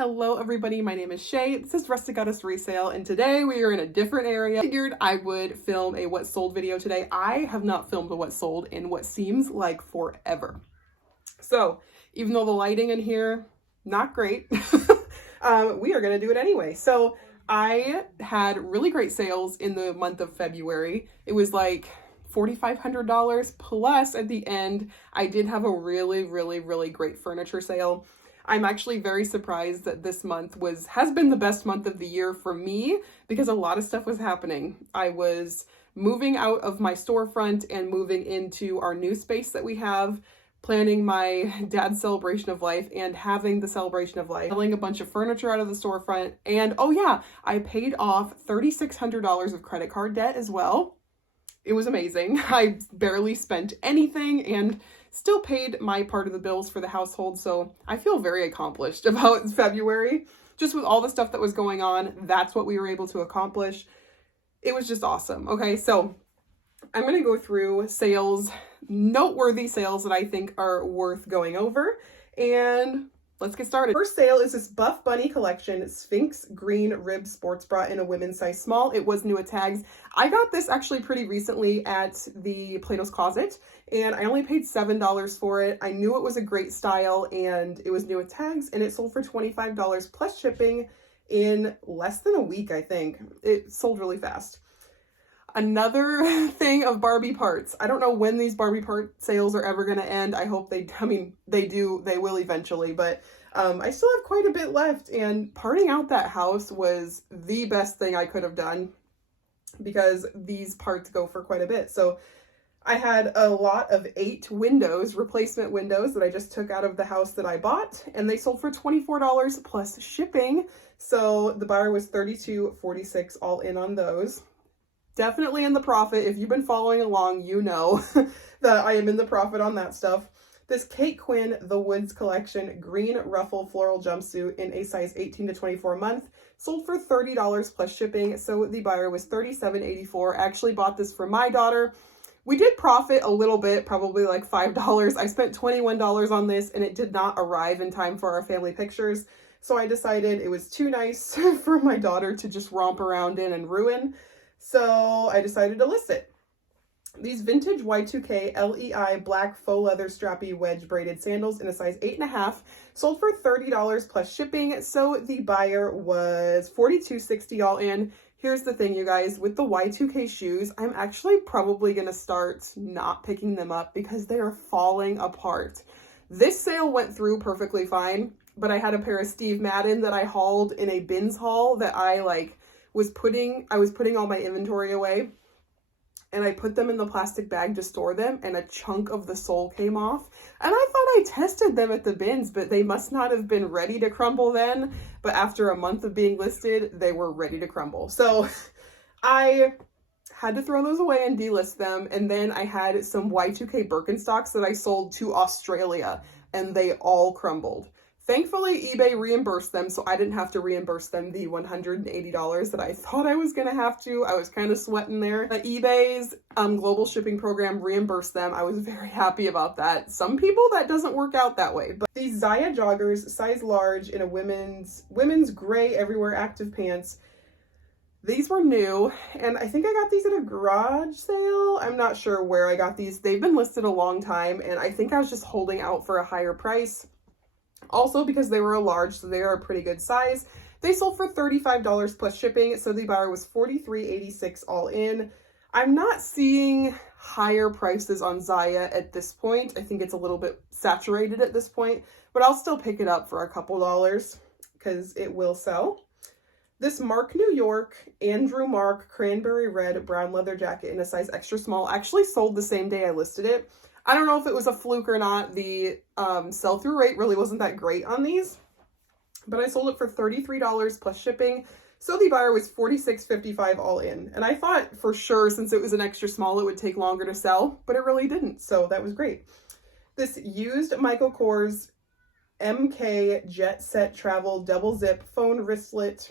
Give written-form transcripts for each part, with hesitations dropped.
Hello everybody, my name is Shay. This is Rustic Goddess Resale, and today we are in a different area. I figured I would film a what sold video today. I have not filmed a what sold in what seems like forever. So even though the lighting in here, not great, we are gonna do it anyway. So I had really great sales in the month of February. It was like $4,500 plus at the end. I did have a really great furniture sale. I'm actually very surprised that this month has been the best month of the year for me because a lot of stuff was happening. I was moving out of my storefront and moving into our new space that we have, planning my dad's celebration of life and having the celebration of life, selling a bunch of furniture out of the storefront. And oh yeah, I paid off $3,600 of credit card debt as well. It was amazing. I barely spent anything and still paid my part of the bills for the household, so I feel very accomplished about February. Just with all the stuff that was going on, that's what we were able to accomplish. It was just awesome. Okay, so I'm going to go through sales, noteworthy sales that I think are worth going over, and let's get started. First sale is this Buff Bunny collection, Sphinx Green Rib Sports Bra in a women's size small. It was new at tags. I got this actually pretty recently at the Plato's Closet, and I only paid $7 for it. I knew it was a great style, and it was new at tags, and it sold for $25 plus shipping in less than a week, I think. It sold really fast. Another thing of Barbie parts. I don't know when these Barbie part sales are ever going to end. I hope they will eventually, but I still have quite a bit left, and parting out that house was the best thing I could have done because these parts go for quite a bit. So I had a lot of 8 windows, replacement windows that I just took out of the house that I bought, and they sold for $24 plus shipping. So the buyer was $32.46 all in on those. Definitely in the profit. If you've been following along, you know that I am in the profit on that stuff. This Kate Quinn The Woods Collection green ruffle floral jumpsuit in a size 18 to 24 month sold for $30 plus shipping. So the buyer was $37.84. I actually bought this for my daughter. We did profit a little bit, probably like $5. I spent $21 on this, and it did not arrive in time for our family pictures. So I decided it was too nice for my daughter to just romp around in and ruin. So I decided to list it. These vintage Y2K LEI black faux leather strappy wedge braided sandals in a size 8.5 sold for $30 plus shipping. So the buyer was $42.60 all in. Here's the thing, you guys, with the Y2K shoes, I'm actually probably going to start not picking them up because they are falling apart. This sale went through perfectly fine, but I had a pair of Steve Madden that I hauled in a bins haul that I was putting all my inventory away, and I put them in the plastic bag to store them, and a chunk of the sole came off. And I thought I tested them at the bins, but they must not have been ready to crumble then. But after a month of being listed, they were ready to crumble. So I had to throw those away and delist them. And then I had some Y2K Birkenstocks that I sold to Australia, and they all crumbled. Thankfully, eBay reimbursed them, so I didn't have to reimburse them the $180 that I thought I was going to have to. I was kind of sweating there. eBay's global shipping program reimbursed them. I was very happy about that. Some people, that doesn't work out that way. But these Zaya joggers, size large, in a women's gray everywhere active pants. These were new, and I think I got these at a garage sale. I'm not sure where I got these. They've been listed a long time, and I think I was just holding out for a higher price. Also, because they were a large, so they are a pretty good size. They sold for $35 plus shipping, so the buyer was $43.86 all in. I'm not seeing higher prices on Zaya at this point. I think it's a little bit saturated at this point, but I'll still pick it up for a couple dollars because it will sell. This Mark New York Andrew Mark cranberry red brown leather jacket in a size extra small actually sold the same day I listed it. I don't know if it was a fluke or not. The sell-through rate really wasn't that great on these, but I sold it for $33 plus shipping. So the buyer was $46.55 all in. And I thought for sure, since it was an extra small, it would take longer to sell, but it really didn't. So that was great. This used Michael Kors MK Jet Set Travel double zip phone wristlet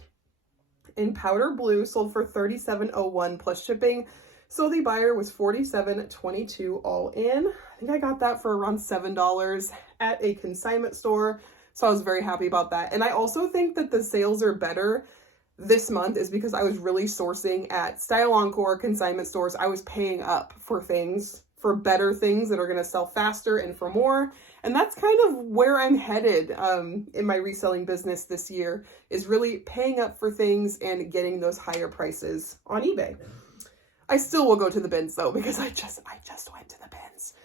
in powder blue sold for $37.01 plus shipping. So the buyer was $47.22 all in. I think I got that for around $7 at a consignment store. So I was very happy about that. And I also think that the sales are better this month is because I was really sourcing at Style Encore, consignment stores. I was paying up for things, for better things that are going to sell faster and for more. And that's kind of where I'm headed in my reselling business this year, is really paying up for things and getting those higher prices on eBay. I still will go to the bins though, because I just went to the bins.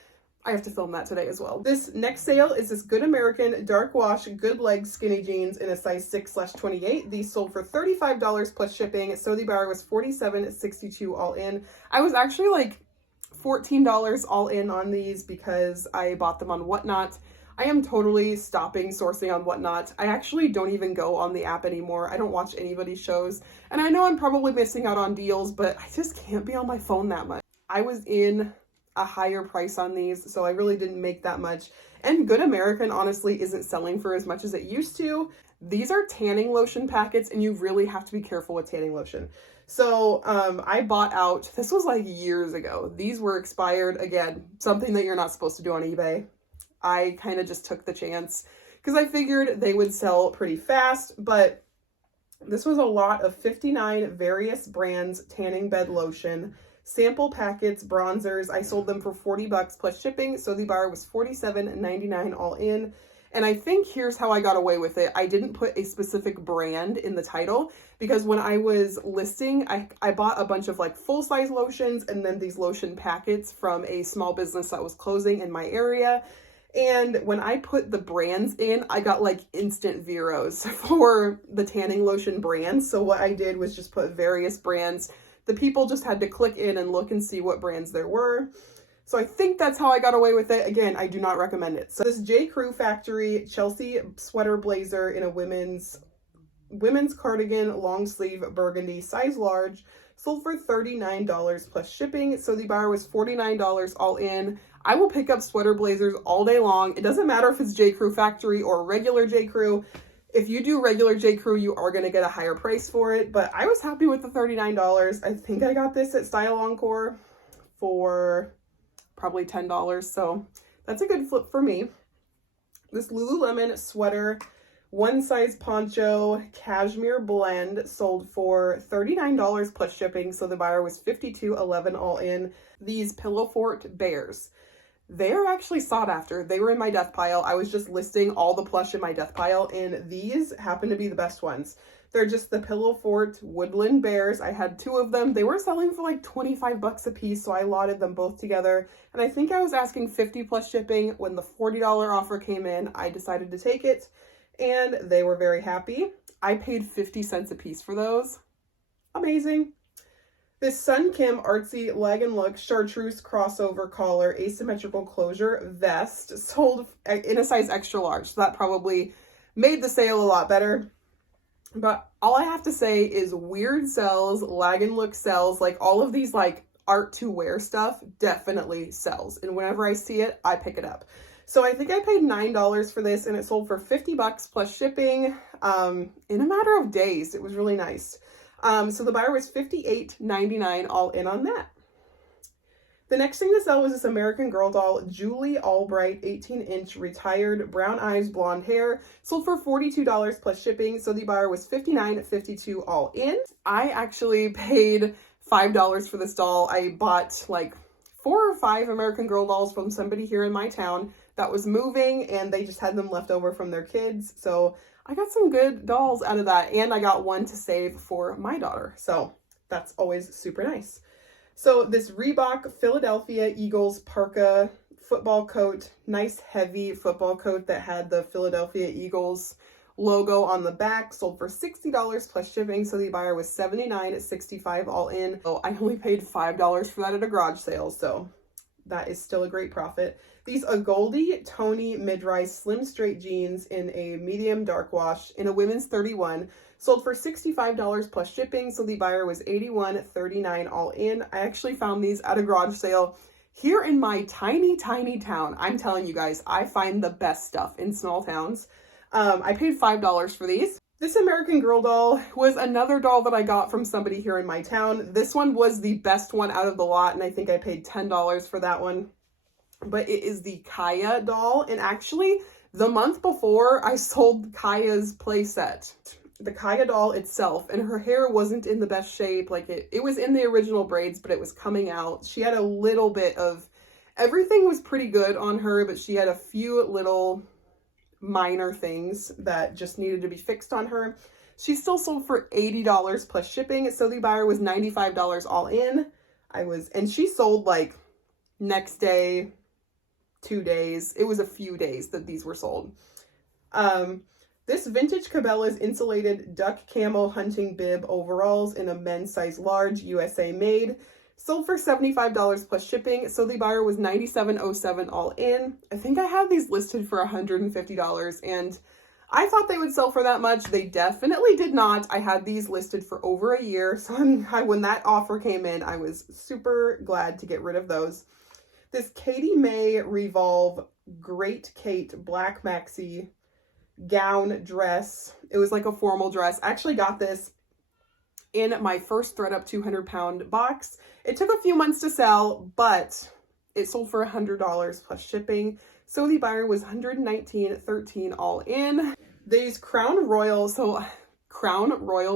I have to film that today as well. This next sale is this Good American dark wash good leg skinny jeans in a size 6/28. These sold for $35 plus shipping. So the buyer was $47.62 all in. I was actually like $14 all in on these because I bought them on Whatnot. I am totally stopping sourcing on Whatnot. I actually don't even go on the app anymore. I don't watch anybody's shows. And I know I'm probably missing out on deals, but I just can't be on my phone that much. I was in a higher price on these, so I really didn't make that much. And Good American honestly isn't selling for as much as it used to. These are tanning lotion packets, and you really have to be careful with tanning lotion. So I bought out, this was like years ago. These were expired. Again, something that you're not supposed to do on eBay. I kind of just took the chance because I figured they would sell pretty fast, but this was a lot of 59 various brands tanning bed lotion, sample packets, bronzers. I sold them for $40 plus shipping, so the buyer was $47.99 all in. And I think here's how I got away with it. I didn't put a specific brand in the title because when I was listing, I bought a bunch of like full-size lotions and then these lotion packets from a small business that was closing in my area. And when I put the brands in, I got like instant zeros for the tanning lotion brands. So what I did was just put various brands. The people just had to click in and look and see what brands there were. So I think that's how I got away with it. Again, I do not recommend it. So this J. Crew Factory Chelsea sweater blazer in a women's cardigan, long sleeve burgundy, size large, sold for $39 plus shipping. So the buyer was $49 all in. I will pick up sweater blazers all day long. It doesn't matter if it's J. Crew Factory or regular J. Crew. If you do regular J. Crew, you are going to get a higher price for it. But I was happy with the $39. I think I got this at Style Encore for probably $10. So that's a good flip for me. This Lululemon sweater, one size poncho, cashmere blend, sold for $39 plus shipping. So the buyer was $52.11 all in. These Pillow Fort bears, they are actually sought after. They were in my death pile. I was just listing all the plush in my death pile, and these happen to be the best ones. They're just the Pillow Fort woodland bears. I had two of them. They were selling for like 25 bucks a piece, so I allotted them both together. And I think I was asking 50 plus shipping. When the $40 offer came in, I decided to take it, and they were very happy. I paid 50 cents a piece for those. Amazing. This Sun Kim artsy leg and look chartreuse crossover collar asymmetrical closure vest sold in a size extra large. So that probably made the sale a lot better. But all I have to say is weird sells, lag and look sells, like all of these like art to wear stuff definitely sells. And whenever I see it, I pick it up. So I think I paid $9 for this and it sold for 50 bucks plus shipping in a matter of days. It was really nice. So the buyer was $58.99 all in on that. The next thing to sell was this American Girl doll, Julie Albright, 18-inch retired, brown eyes, blonde hair, sold for $42 plus shipping. So the buyer was $59.52 all in. I actually paid $5 for this doll. I bought like 4 or 5 American Girl dolls from somebody here in my town that was moving, and they just had them left over from their kids. So I got some good dolls out of that, and I got one to save for my daughter. So that's always super nice. So this Reebok Philadelphia Eagles parka football coat, nice heavy football coat that had the Philadelphia Eagles logo on the back, sold for $60 plus shipping. So the buyer was $79.65 all in. So I only paid $5 for that at a garage sale. So that is still a great profit. These Goldie Tony mid-rise slim straight jeans in a medium dark wash in a women's 31 sold for $65 plus shipping. So the buyer was $81.39 all in. I actually found these at a garage sale here in my tiny, tiny town. I'm telling you guys, I find the best stuff in small towns. I paid $5 for these. This American Girl doll was another doll that I got from somebody here in my town. This one was the best one out of the lot, and I think I paid $10 for that one. But it is the Kaya doll, and actually The month before, I sold Kaya's playset. The Kaya doll itself, and her hair wasn't in the best shape. Like it was in the original braids, but it was coming out. She had a little bit of, everything was pretty good on her, but she had a few little minor things that just needed to be fixed on her. She still sold for $80 plus shipping. So the buyer was $95 all in. And she sold like next day, 2 days. It was a few days that these were sold. This vintage Cabela's insulated duck camo hunting bib overalls in a men's size large, USA made, sold for $75 plus shipping. So the buyer was $97.07 all in. I think I had these listed for $150, and I thought they would sell for that much. They definitely did not. I had these listed for over a year. So when that offer came in, I was super glad to get rid of those. This Katie May Revolve Great Kate Black Maxi gown dress. It was like a formal dress. I actually got this in my first ThredUp 200-pound box. It took a few months to sell, but it sold for $100 plus shipping. So the buyer was $119.13 all in. These Crown Royal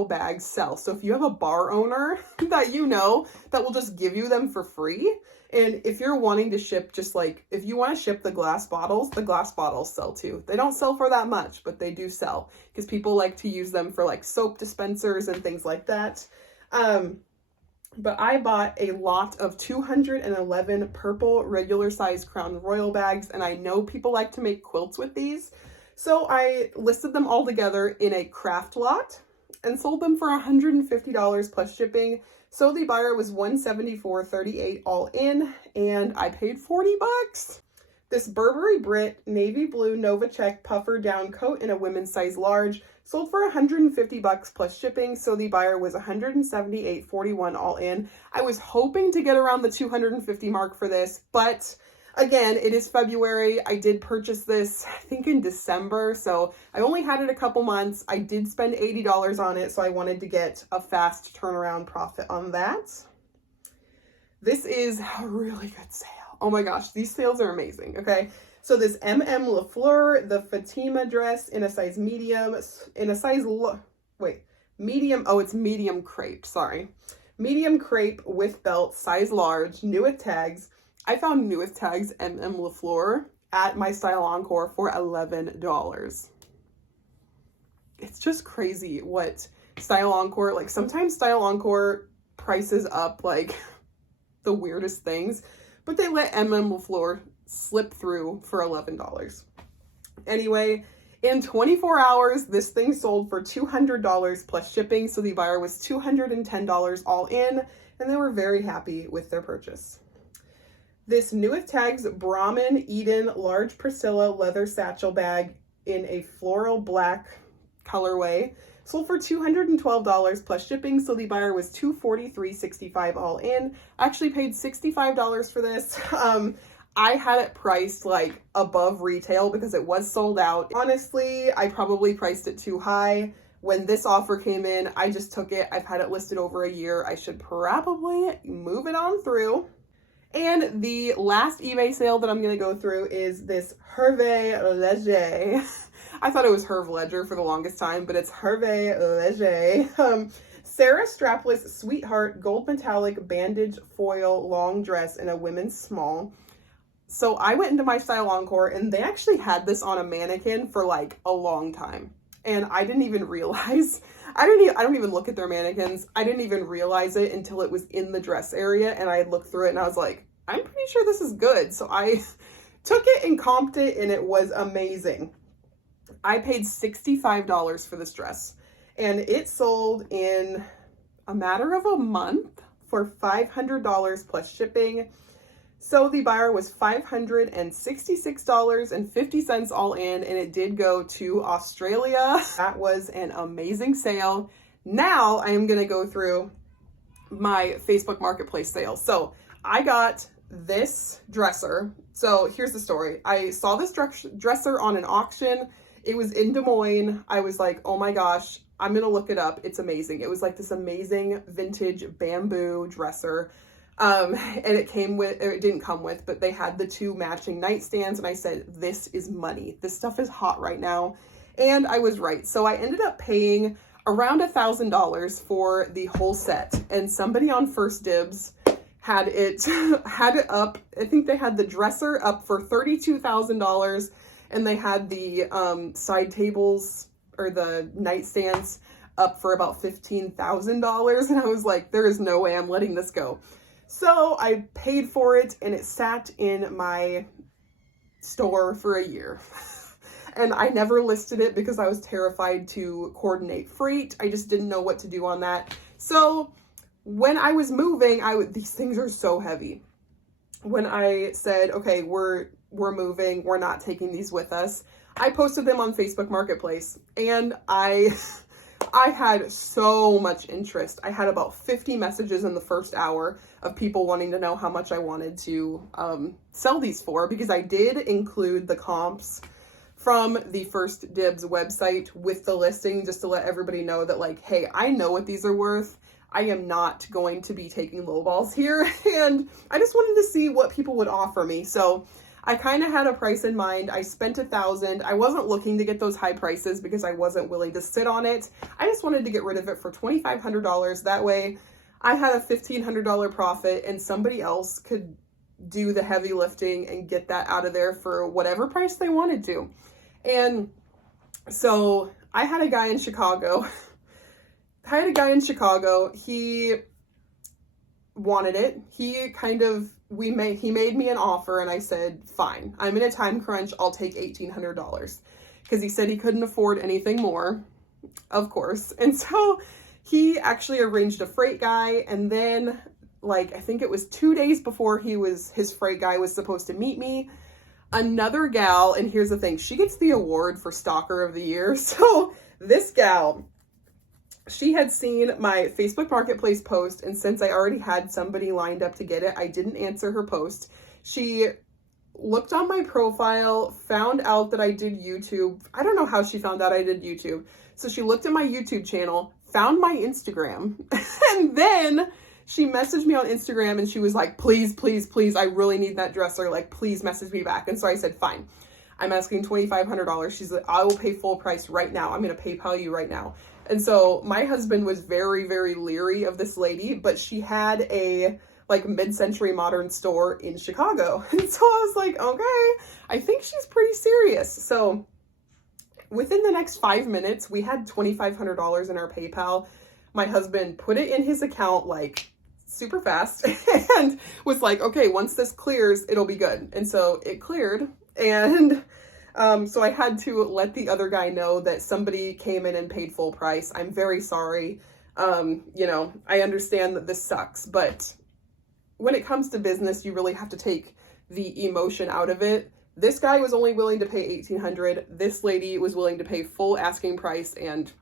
bags sell. So if you have a bar owner that you know that will just give you them for free, and if you're wanting to ship, just like, if you want to ship the glass bottles sell too. They don't sell for that much, but they do sell because people like to use them for like soap dispensers and things like that. But I bought a lot of 211 purple regular size Crown Royal bags, and I know people like to make quilts with these. So I listed them all together in a craft lot and sold them for $150 plus shipping. So the buyer was $174.38 all in, and I paid $40. This Burberry Brit navy blue Novacek puffer down coat in a women's size large sold for $150 plus shipping. So the buyer was $178.41 all in. I was hoping to get around the $250 mark for this, but again, it is February. I did purchase this, I think in December, so I only had it a couple months. I did spend $80 on it, so I wanted to get a fast turnaround profit on that. This is a really good sale. Oh my gosh, these sales are amazing, okay? So this LaFleur, the Fatima dress in a size medium, medium, oh, it's medium crepe, sorry. Medium crepe with belt, size large, new with tags. I found new with tags LaFleur at my Style Encore for $11. It's just crazy what Style Encore, like sometimes Style Encore prices up like the weirdest things, but they let LaFleur slip through for $11. Anyway, in 24 hours, this thing sold for $200 plus shipping. So the buyer was $210 all in, and they were very happy with their purchase. This new with tags Brahmin Eden large Priscilla leather satchel bag in a floral black colorway sold for $212 plus shipping. So the buyer was $243.65 all in. I actually paid $65 for this. I had it priced like above retail because it was sold out. Honestly, I probably priced it too high. When this offer came in, I just took it. I've had it listed over a year. I should probably move it on through. And the last eBay sale that I'm going to go through is this Hervé Leger. I thought it was Hervé Ledger for the longest time, but it's Hervé Leger. Sarah Strapless Sweetheart Gold Metallic Bandage Foil Long Dress in a women's small. So I went into my Style Encore, and they actually had this on a mannequin for like a long time. And I didn't even realize, I don't even look at their mannequins. I didn't even realize it until it was in the dress area, and I looked through it and I was like, I'm pretty sure this is good. So I took it and comped it, and it was amazing. I paid $65 for this dress, and it sold in a matter of a month for $500 plus shipping. So the buyer was $566.50 all in, and it did go to Australia. That was an amazing sale. Now I am going to go through my Facebook Marketplace sales. So I got this dresser. So here's the story. I saw this dresser on an auction. It was in Des Moines. I was like, oh my gosh, I'm going to look it up. It's amazing. It was like this amazing vintage bamboo dresser. And it came with, or it didn't come with, but they had the 2 matching nightstands. And I said, this is money. This stuff is hot right now. And I was right. So I ended up paying around $1,000 for the whole set. And somebody on First Dibs had it up. I think they had the dresser up for $32,000, and they had the side tables or the nightstands up for about $15,000. And I was like, there is no way I'm letting this go. So I paid for it, and it sat in my store for a year. And I never listed it because I was terrified to coordinate freight. I just didn't know what to do on that. So when I was moving, these things are so heavy. When I said, okay, we're moving, we're not taking these with us, I posted them on Facebook Marketplace, and I had so much interest. I had about 50 messages in the first hour of people wanting to know how much I wanted to sell these for, because I did include the comps from the First Dibs website with the listing, just to let everybody know that, like, hey, I know what these are worth. I am not going to be taking lowballs here. And I just wanted to see what people would offer me. So I kind of had a price in mind. I spent $1,000. I wasn't looking to get those high prices because I wasn't willing to sit on it. I just wanted to get rid of it for $2,500. That way I had a $1,500 profit, and somebody else could do the heavy lifting and get that out of there for whatever price they wanted to. And so I had a guy in Chicago. He wanted it. He made me an offer, and I said, fine, I'm in a time crunch. I'll take $1,800, because he said he couldn't afford anything more, of course. And so he actually arranged a freight guy. And then, like, I think it was 2 days before his freight guy was supposed to meet me, another gal, and here's the thing, she gets the award for Stalker of the Year. So this gal, she had seen my Facebook Marketplace post, and since I already had somebody lined up to get it, I didn't answer her post. She looked on my profile, found out that I did YouTube. I don't know how she found out I did YouTube. So she looked at my YouTube channel, found my Instagram, and then she messaged me on Instagram, and she was like, please, please, please, I really need that dresser. Like, please message me back. And so I said, fine, I'm asking $2,500. She's like, I will pay full price right now. I'm going to PayPal you right now. And so my husband was very, very leery of this lady, but she had a like mid-century modern store in Chicago. And so I was like, okay, I think she's pretty serious. So within the next 5 minutes, we had $2,500 in our PayPal. My husband put it in his account like super fast and was like, okay, once this clears, it'll be good. And so it cleared. And so I had to let the other guy know that somebody came in and paid full price. I'm very sorry. I understand that this sucks, but when it comes to business, you really have to take the emotion out of it. This guy was only willing to pay $1,800. This lady was willing to pay full asking price, and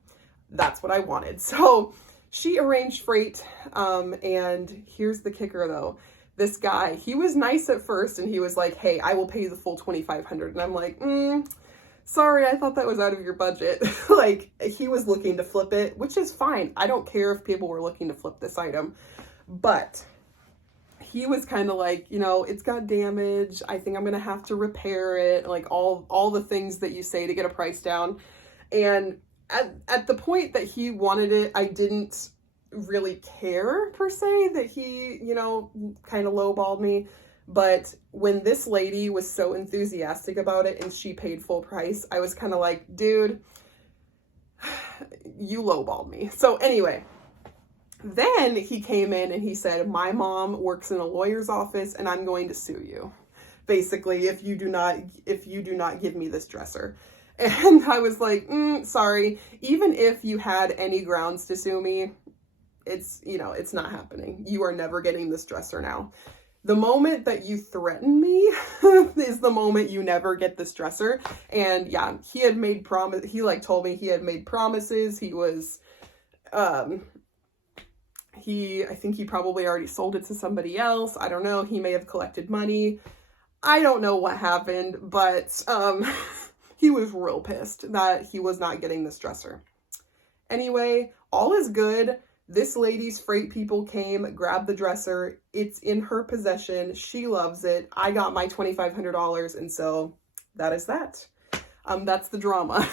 that's what I wanted. So she arranged freight. And here's the kicker though. This guy, he was nice at first, and he was like, hey, I will pay you the full $2,500. And I'm like, sorry, I thought that was out of your budget. Like, he was looking to flip it, which is fine. I don't care if people were looking to flip this item, but he was kind of like, it's got damage. I think I'm going to have to repair it. Like all the things that you say to get a price down. And at the point that he wanted it, I didn't really care per se that he, kind of lowballed me. But when this lady was so enthusiastic about it and she paid full price, I was kind of like, dude, you lowballed me. So anyway, then he came in and he said, my mom works in a lawyer's office and I'm going to sue you, basically, if you do not give me this dresser. And I was like, sorry, even if you had any grounds to sue me, it's not happening. You are never getting this dresser now. The moment that you threaten me is the moment you never get this dresser. And yeah, he had made he told me he had made promises. He was, I think he probably already sold it to somebody else. I don't know. He may have collected money. I don't know what happened, but, he was real pissed that he was not getting this dresser. Anyway, all is good. This lady's freight people came, grabbed the dresser. It's in her possession. She loves it. I got my $2,500, and so that is that. That's the drama.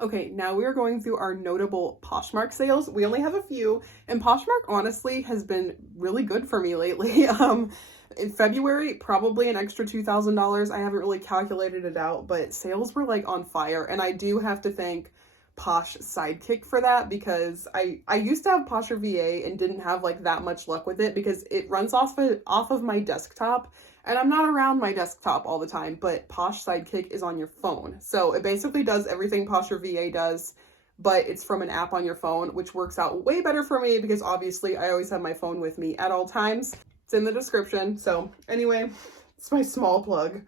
Okay, now we are going through our notable Poshmark sales. We only have a few, and Poshmark honestly has been really good for me lately. In February, probably an extra $2,000. I haven't really calculated it out, but sales were like on fire, and I do have to thank Posh Sidekick for that, because I used to have Posher VA and didn't have like that much luck with it because it runs off of my desktop, and I'm not around my desktop all the time, but Posh Sidekick is on your phone. So it basically does everything Posher VA does, but it's from an app on your phone, which works out way better for me because obviously I always have my phone with me at all times. It's in the description. So anyway, it's my small plug.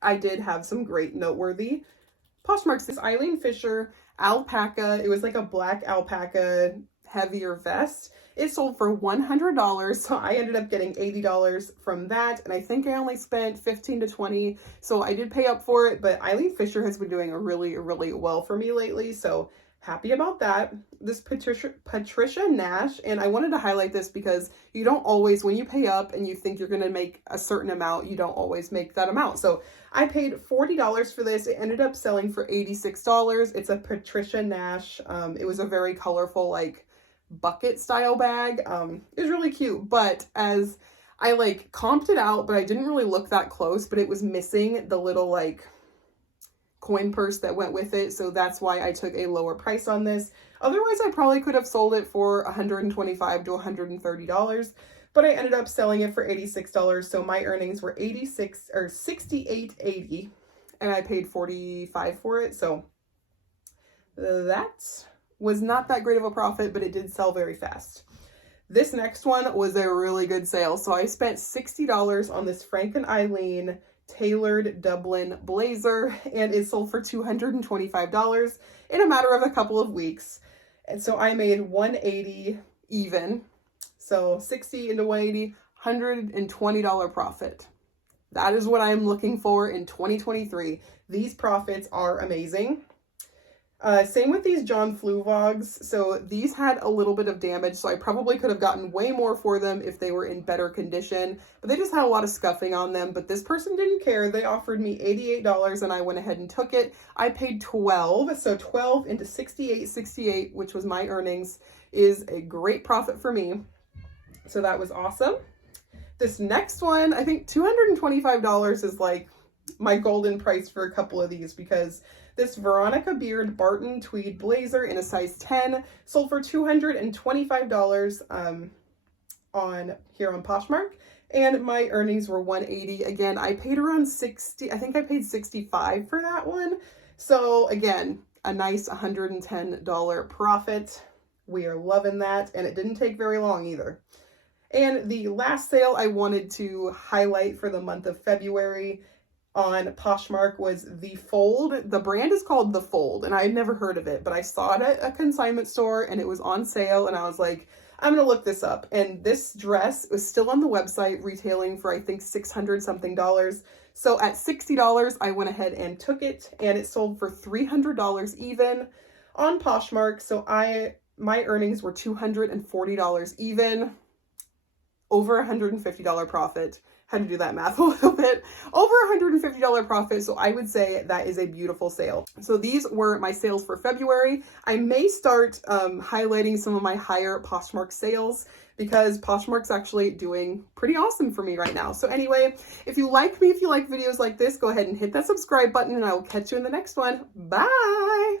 I did have some great noteworthy Poshmarks. This Eileen Fisher alpaca, it was like a black alpaca heavier vest. It sold for $100, so I ended up getting $80 from that, and I think I only spent $15 to $20, so I did pay up for it, but Eileen Fisher has been doing really well for me lately, so happy about that. This Patricia Nash, and I wanted to highlight this because you don't always, when you pay up and you think you're going to make a certain amount, you don't always make that amount. So I paid $40 for this. It ended up selling for $86. It's a Patricia Nash. It was a very colorful, like, bucket style bag. It was really cute, but as I like comped it out, but I didn't really look that close, but it was missing the little like coin purse that went with it, so that's why I took a lower price on this. Otherwise, I probably could have sold it for $125 to $130, but I ended up selling it for $86, so my earnings were $68.80, and I paid $45 for it, so that was not that great of a profit, but it did sell very fast. This next one was a really good sale, so I spent $60 on this Frank and Eileen tailored Dublin blazer, and it sold for $225 in a matter of a couple of weeks. And so I made $180 even. So 60 into 180, $120 profit. That is what I'm looking for in 2023. These profits are amazing. Same with these John Flew Vogs. So these had a little bit of damage, so I probably could have gotten way more for them if they were in better condition, but they just had a lot of scuffing on them. But this person didn't care. They offered me $88 and I went ahead and took it. I paid 12, so 12 into 68, which was my earnings, is a great profit for me. So that was awesome. This next one, I think $225 is like my golden price for a couple of these, because this Veronica Beard Barton tweed blazer in a size 10 sold for $225 on Poshmark, and my earnings were $180. Again, I paid around 60. I think I paid $65 for that one. So again, a nice $110 profit. We are loving that, and it didn't take very long either. And the last sale I wanted to highlight for the month of February on Poshmark was The Fold. The brand is called The Fold, and I had never heard of it, but I saw it at a consignment store and it was on sale, and I was like, I'm gonna look this up. And this dress was still on the website, retailing for I think $600 something. So at $60, I went ahead and took it, and it sold for $300 even on Poshmark. So my earnings were $240 even, over $150 profit. Had to do that math a little bit. Over $150 profit, so I would say that is a beautiful sale. So these were my sales for February. I may start highlighting some of my higher Poshmark sales, because Poshmark's actually doing pretty awesome for me right now. So anyway, if you like me, if you like videos like this, go ahead and hit that subscribe button, and I will catch you in the next one. Bye!